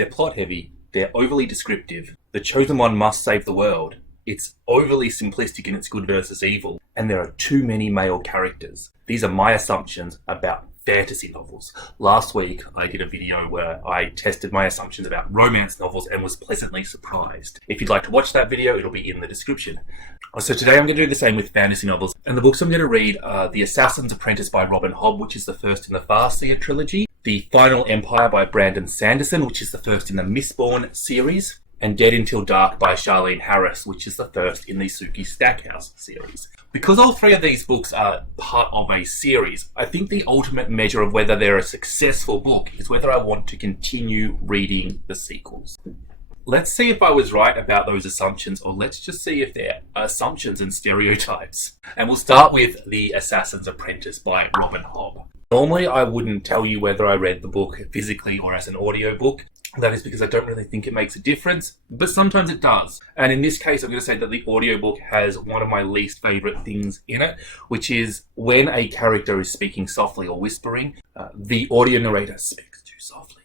They're plot heavy, they're overly descriptive, the chosen one must save the world, it's overly simplistic in its good versus evil, and there are too many male characters. These are my assumptions about fantasy novels. Last week, I did a video where I tested my assumptions about romance novels and was pleasantly surprised. If you'd like to watch that video, it'll be in the description. So today I'm going to do the same with fantasy novels. And the books I'm going to read are The Assassin's Apprentice by Robin Hobb, which is the first in the Farseer trilogy. The Final Empire by Brandon Sanderson, which is the first in the Mistborn series. And Dead Until Dark by Charlaine Harris, which is the first in the Suki Stackhouse series. Because all three of these books are part of a series, I think the ultimate measure of whether they're a successful book is whether I want to continue reading the sequels. Let's see if I was right about those assumptions, or let's just see if they're assumptions and stereotypes. And we'll start with The Assassin's Apprentice by Robin Hobb. Normally I wouldn't tell you whether I read the book physically or as an audiobook. That is because I don't really think it makes a difference, but sometimes it does. And in this case, I'm going to say that the audiobook has one of my least favourite things in it, which is when a character is speaking softly or whispering, the audio narrator speaks too softly.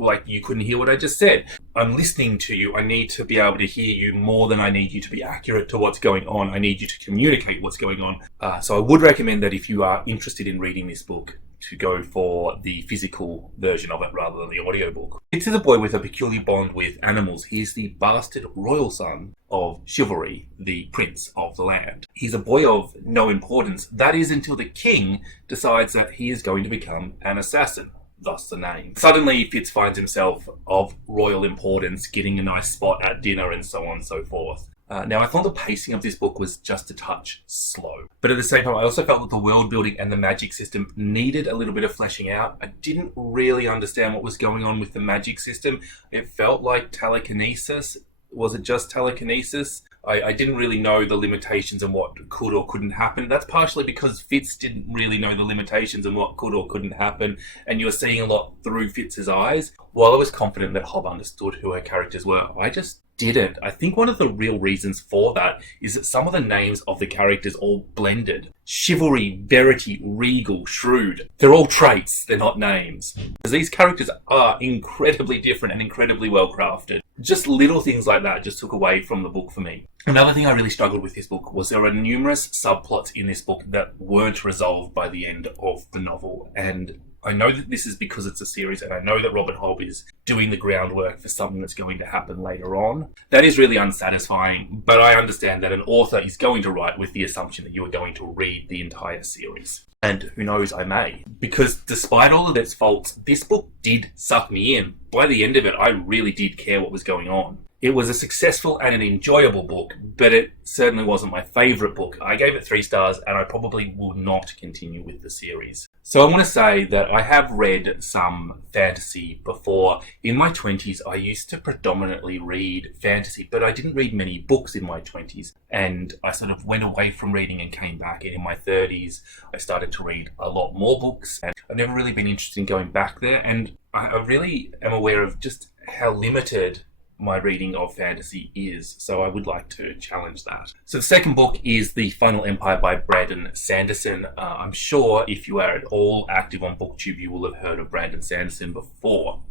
Like you couldn't hear what I just said. I'm listening to you. I need to be able to hear you more than I need you to be accurate to what's going on. I need you to communicate what's going on. So I would recommend that if you are interested in reading this book, to go for the physical version of it rather than the audiobook. This is a boy with a peculiar bond with animals. He's the bastard royal son of Chivalry, the prince of the land. He's a boy of no importance. That is until the king decides that he is going to become an assassin. Thus the name. Suddenly Fitz finds himself of royal importance, getting a nice spot at dinner and so on and so forth. Now, I thought the pacing of this book was just a touch slow. But at the same time, I also felt that the world building and the magic system needed a little bit of fleshing out. I didn't really understand what was going on with the magic system. It felt like telekinesis. Was it just telekinesis? I didn't really know the limitations and what could or couldn't happen. That's partially because Fitz didn't really know the limitations and what could or couldn't happen, and you were seeing a lot through Fitz's eyes. While I was confident that Hobb understood who her characters were, I just didn't. I think one of the real reasons for that is that some of the names of the characters all blended. Chivalry, Verity, Regal, Shrewd. They're all traits, they're not names. Because these characters are incredibly different and incredibly well crafted. Just little things like that just took away from the book for me. Another thing I really struggled with this book was there are numerous subplots in this book that weren't resolved by the end of the novel. And I know that this is because it's a series, and I know that Robin Hobb is doing the groundwork for something that's going to happen later on. That is really unsatisfying, but I understand that an author is going to write with the assumption that you are going to read the entire series. And who knows, I may. Because despite all of its faults, this book did suck me in. By the end of it, I really did care what was going on. It was a successful and an enjoyable book, but it certainly wasn't my favourite book. I gave it 3 stars, and I probably will not continue with the series. So I want to say that I have read some fantasy before. In my 20s, I used to predominantly read fantasy, but I didn't read many books in my 20s. And I sort of went away from reading and came back. And in my 30s, I started to read a lot more books. And I've never really been interested in going back there. And I really am aware of just how limited my reading of fantasy is, so I would like to challenge that. So the second book is The Final Empire by Brandon Sanderson. I'm sure if you are at all active on Booktube, you will have heard of Brandon Sanderson before.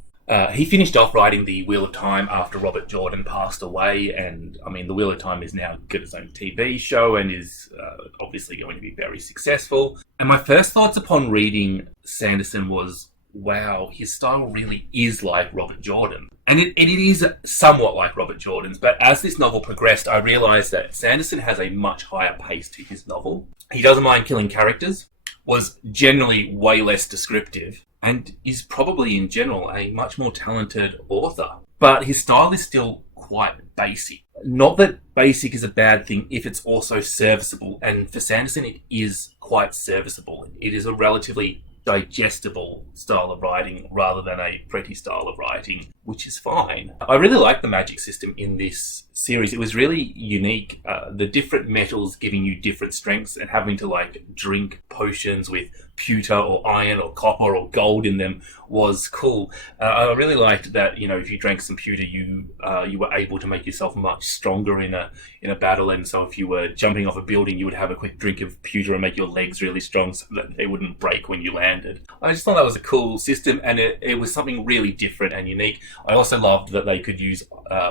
He finished off writing The Wheel of Time after Robert Jordan passed away, and I mean, The Wheel of Time is now got its own TV show and is obviously going to be very successful. And my first thoughts upon reading Sanderson was, wow, his style really is like Robert Jordan. And it is somewhat like Robert Jordan's, but as this novel progressed, I realised that Sanderson has a much higher pace to his novel. He doesn't mind killing characters, was generally way less descriptive, and is probably in general a much more talented author. But his style is still quite basic. Not that basic is a bad thing if it's also serviceable, and for Sanderson it is quite serviceable. It is a relatively digestible style of writing rather than a pretty style of writing, which is fine. I really like the magic system in this series, it was really unique. The different metals giving you different strengths and having to like drink potions with pewter or iron or copper or gold in them was cool. I really liked that, you know, if you drank some pewter, you were able to make yourself much stronger in a battle. And so if you were jumping off a building, you would have a quick drink of pewter and make your legs really strong so that they wouldn't break when you landed. I just thought that was a cool system, and it was something really different and unique. I also loved that they could use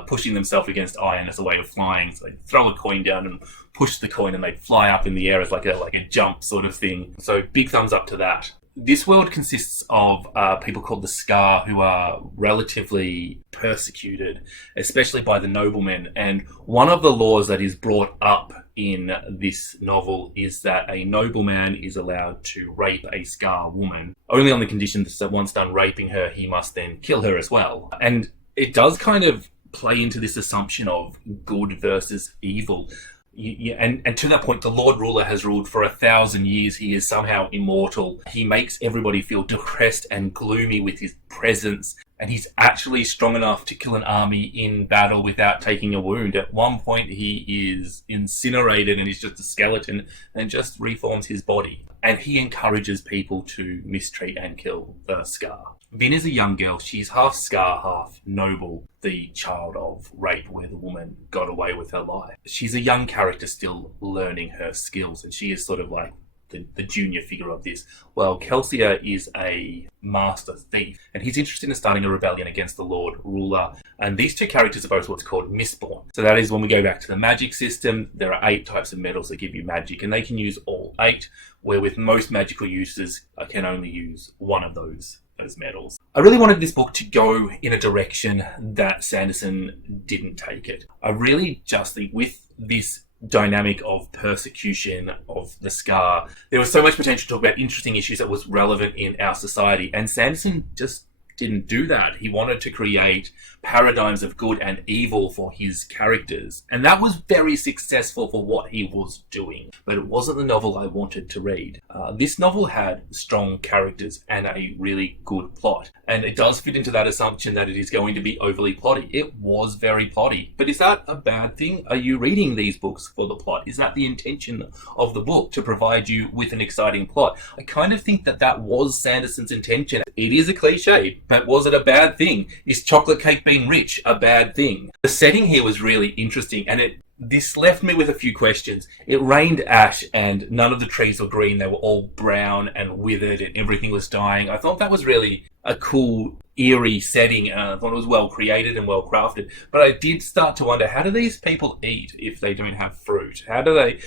pushing themselves against iron as a way of flying. So they'd throw a coin down and push the coin and they'd fly up in the air as like a jump sort of thing. So big thumbs up to that. This world consists of people called the Scar, who are relatively persecuted, especially by the noblemen. And one of the laws that is brought up in this novel is that a nobleman is allowed to rape a Scar woman, only on the condition that once done raping her, he must then kill her as well. And it does kind of play into this assumption of good versus evil. And to that point, the Lord Ruler has ruled for 1,000 years. He is somehow immortal. He makes everybody feel depressed and gloomy with his presence. And he's actually strong enough to kill an army in battle without taking a wound. At one point, he is incinerated and he's just a skeleton and just reforms his body. And he encourages people to mistreat and kill the Scar. Vin is a young girl. She's half Scar, half noble, the child of rape where the woman got away with her life. She's a young character still learning her skills, and she is sort of like the junior figure of this. Well, Kelsier is a master thief, and he's interested in starting a rebellion against the Lord Ruler. And these two characters are both what's called Mistborn. So that is when we go back to the magic system, there are 8 types of metals that give you magic, and they can use all 8, where with most magical uses, I can only use one of those metals. I really wanted this book to go in a direction that Sanderson didn't take it. I really just think with this dynamic of persecution of the Scar, there was so much potential to talk about interesting issues that was relevant in our society, and Sanderson just didn't do that. He wanted to create paradigms of good and evil for his characters, and that was very successful for what he was doing, but it wasn't the novel I wanted to read. This novel had strong characters and a really good plot, and it does fit into that assumption that it is going to be overly plotty. It was very plotty, but is that a bad thing? Are you reading these books for the plot? Is that the intention of the book, to provide you with an exciting plot? I kind of think that was Sanderson's intention. It is a cliche, but was it a bad thing? Is chocolate cake being rich a bad thing? The setting here was really interesting, and this left me with a few questions. It rained ash and none of the trees were green. They were all brown and withered and everything was dying. I thought that was really a cool, eerie setting, and I thought it was well created and well crafted. But I did start to wonder, how do these people eat if they don't have fruit? How do they,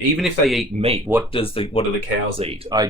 even if they eat meat, what do the cows eat? I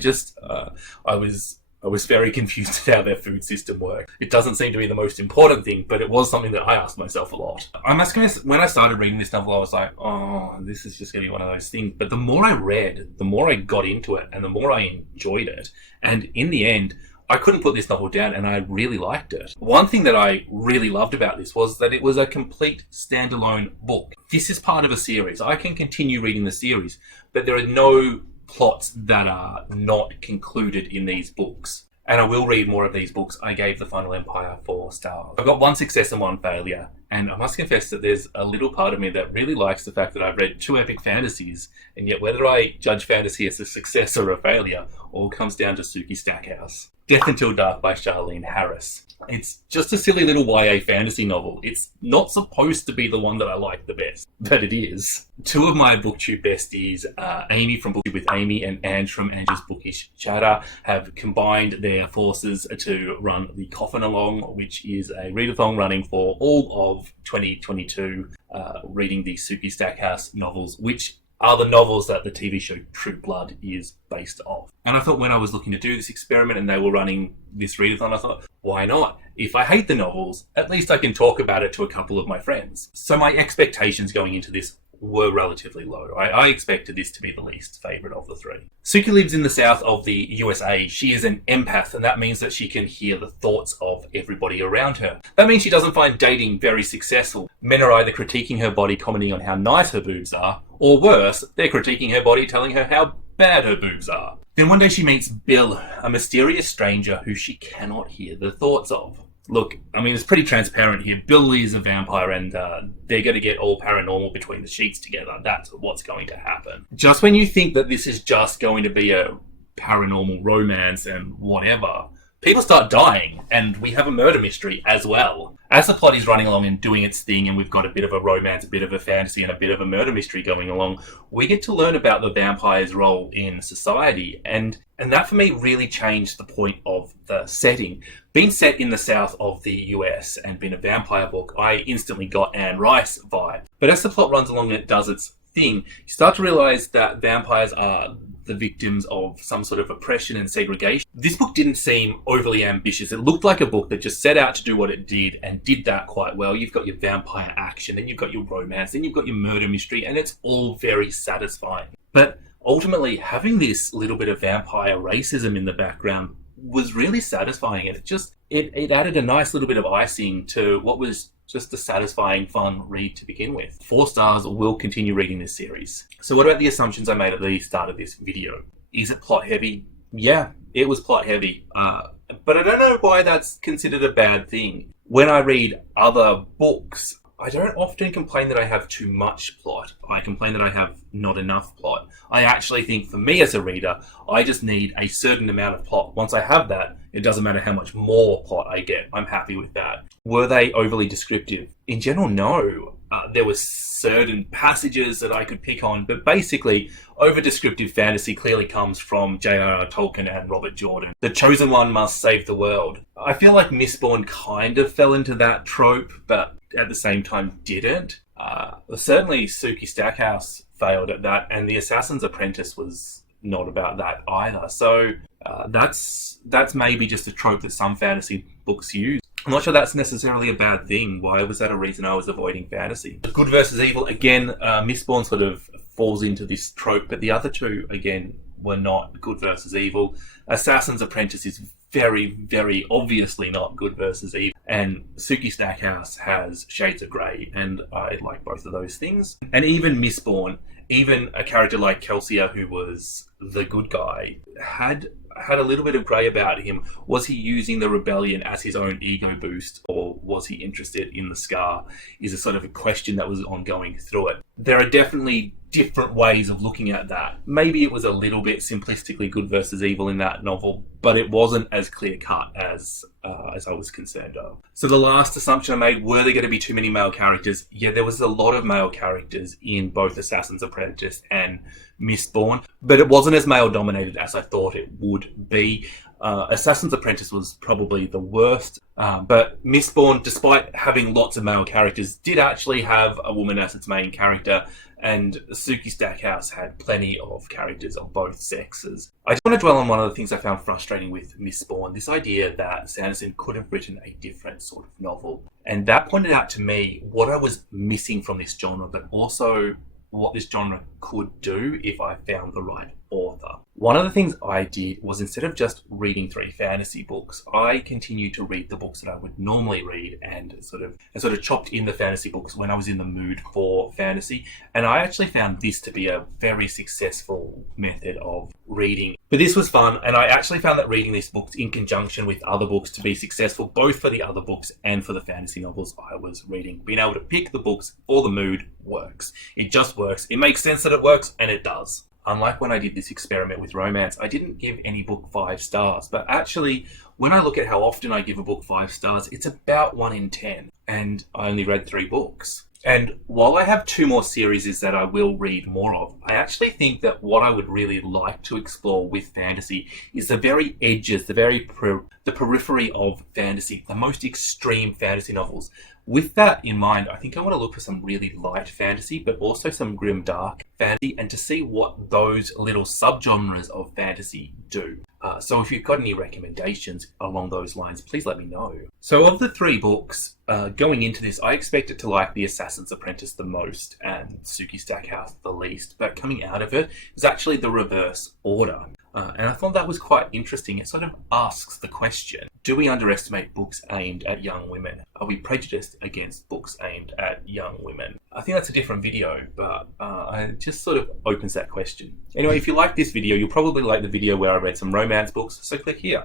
was very confused at how their food system worked. It doesn't seem to be the most important thing, but it was something that I asked myself a lot. I must confess, when I started reading this novel, I was like, oh, this is just going to be one of those things. But the more I read, the more I got into it, and the more I enjoyed it. And in the end, I couldn't put this novel down, and I really liked it. One thing that I really loved about this was that it was a complete standalone book. This is part of a series. I can continue reading the series, but there are no plots that are not concluded in these books. And I will read more of these books. I gave The Final Empire 4 stars. I've got 1 success and 1 failure. And I must confess that there's a little part of me that really likes the fact that I've read 2 epic fantasies, and yet whether I judge fantasy as a success or a failure all comes down to Suki Stackhouse. Death Until Dark by Charlaine Harris. It's just a silly little YA fantasy novel. It's not supposed to be the one that I like the best, but it is. 2 of my Booktube besties, Amy from Booktube with Amy and Ange from Ange's Bookish Chatter, have combined their forces to run the Coffin Along, which is a readathon running for all of 2022, reading the Suki Stackhouse novels, which are the novels that the TV show True Blood is based off. And I thought, when I was looking to do this experiment and they were running this readathon, I thought, why not? If I hate the novels, at least I can talk about it to a couple of my friends. So my expectations going into this were relatively low. I expected this to be the least favourite of the 3. Suki lives in the south of the USA. She is an empath, and that means that she can hear the thoughts of everybody around her. That means she doesn't find dating very successful. Men are either critiquing her body, commenting on how nice her boobs are, or worse, they're critiquing her body, telling her how bad her boobs are. Then one day she meets Bill, a mysterious stranger who she cannot hear the thoughts of. Look, I mean, it's pretty transparent here. Billy is a vampire and they're going to get all paranormal between the sheets together. That's what's going to happen. Just when you think that this is just going to be a paranormal romance and whatever, people start dying, and we have a murder mystery as well. As the plot is running along and doing its thing, and we've got a bit of a romance, a bit of a fantasy, and a bit of a murder mystery going along, we get to learn about the vampire's role in society. And that, for me, really changed the point of the setting. Being set in the south of the US and being a vampire book, I instantly got Anne Rice vibe. But as the plot runs along and it does its thing, you start to realise that vampires are the victims of some sort of oppression and segregation. This book didn't seem overly ambitious. It looked like a book that just set out to do what it did and did that quite well. You've got your vampire action, then you've got your romance, then you've got your murder mystery, and it's all very satisfying. But ultimately, having this little bit of vampire racism in the background was really satisfying. It added a nice little bit of icing to what was just a satisfying, fun read to begin with. 4 stars, will continue reading this series. So what about the assumptions I made at the start of this video? Is it plot heavy? Yeah, it was plot heavy. But I don't know why that's considered a bad thing. When I read other books, I don't often complain that I have too much plot. I complain that I have not enough plot. I actually think, for me as a reader, I just need a certain amount of plot. Once I have that, it doesn't matter how much more plot I get. I'm happy with that. Were they overly descriptive? In general, no. There were certain passages that I could pick on, but basically, over-descriptive fantasy clearly comes from J.R.R. Tolkien and Robert Jordan. The chosen one must save the world. I feel like Mistborn kind of fell into that trope, but at the same time didn't. Certainly Suki Stackhouse failed at that, and The Assassin's Apprentice was not about that either. So that's maybe just a trope that some fantasy books use. I'm not sure that's necessarily a bad thing. Why was that a reason I was avoiding fantasy? Good versus evil, again, Mistborn sort of falls into this trope, but the other two, again, were not good versus evil. Assassin's Apprentice is very, very obviously not good versus evil. And Suki Stackhouse has shades of grey, and I like both of those things. And even Mistborn, even a character like Kelsier, who was the good guy, had a little bit of grey about him. Was he using the rebellion as his own ego boost, or was he interested in the scar? Is a sort of a question that was ongoing through it. There are definitely different ways of looking at that. Maybe it was a little bit simplistically good versus evil in that novel, but it wasn't as clear cut as I was concerned of. So the last assumption I made, were there going to be too many male characters? Yeah, there was a lot of male characters in both Assassin's Apprentice and Mistborn, but it wasn't as male dominated as I thought it would be. Assassin's Apprentice was probably the worst, but Mistborn, despite having lots of male characters, did actually have a woman as its main character, and Suki Stackhouse had plenty of characters of both sexes. I just want to dwell on one of the things I found frustrating with Mistborn, this idea that Sanderson could have written a different sort of novel. And that pointed out to me what I was missing from this genre, but also what this genre could do if I found the right author. One of the things I did was, instead of just reading 3 fantasy books, I continued to read the books that I would normally read and sort of chopped in the fantasy books when I was in the mood for fantasy. And I actually found this to be a very successful method of reading. But this was fun, and I actually found that reading these books in conjunction with other books to be successful, both for the other books and for the fantasy novels I was reading. Being able to pick the books for the mood works. It just works. It makes sense that it works, and it does. Unlike when I did this experiment with romance, I didn't give any book 5 stars. But actually, when I look at how often I give a book 5 stars, it's about 1 in 10. And I only read 3 books. And while I have 2 more series that I will read more of, I actually think that what I would really like to explore with fantasy is the very edges, the periphery of fantasy, the most extreme fantasy novels. With that in mind, I think I want to look for some really light fantasy, but also some grim dark fantasy, and to see what those little subgenres of fantasy do. So if you've got any recommendations along those lines, please let me know. So of the 3 books, going into this, I expected to like The Assassin's Apprentice the most and Suki Stackhouse the least, but coming out of it was actually the reverse order. And I thought that was quite interesting. It sort of asks the question, do we underestimate books aimed at young women? Are we prejudiced against books aimed at young women? I think that's a different video, but it just sort of opens that question. Anyway, if you like this video, you'll probably like the video where I read some romance books, so click here.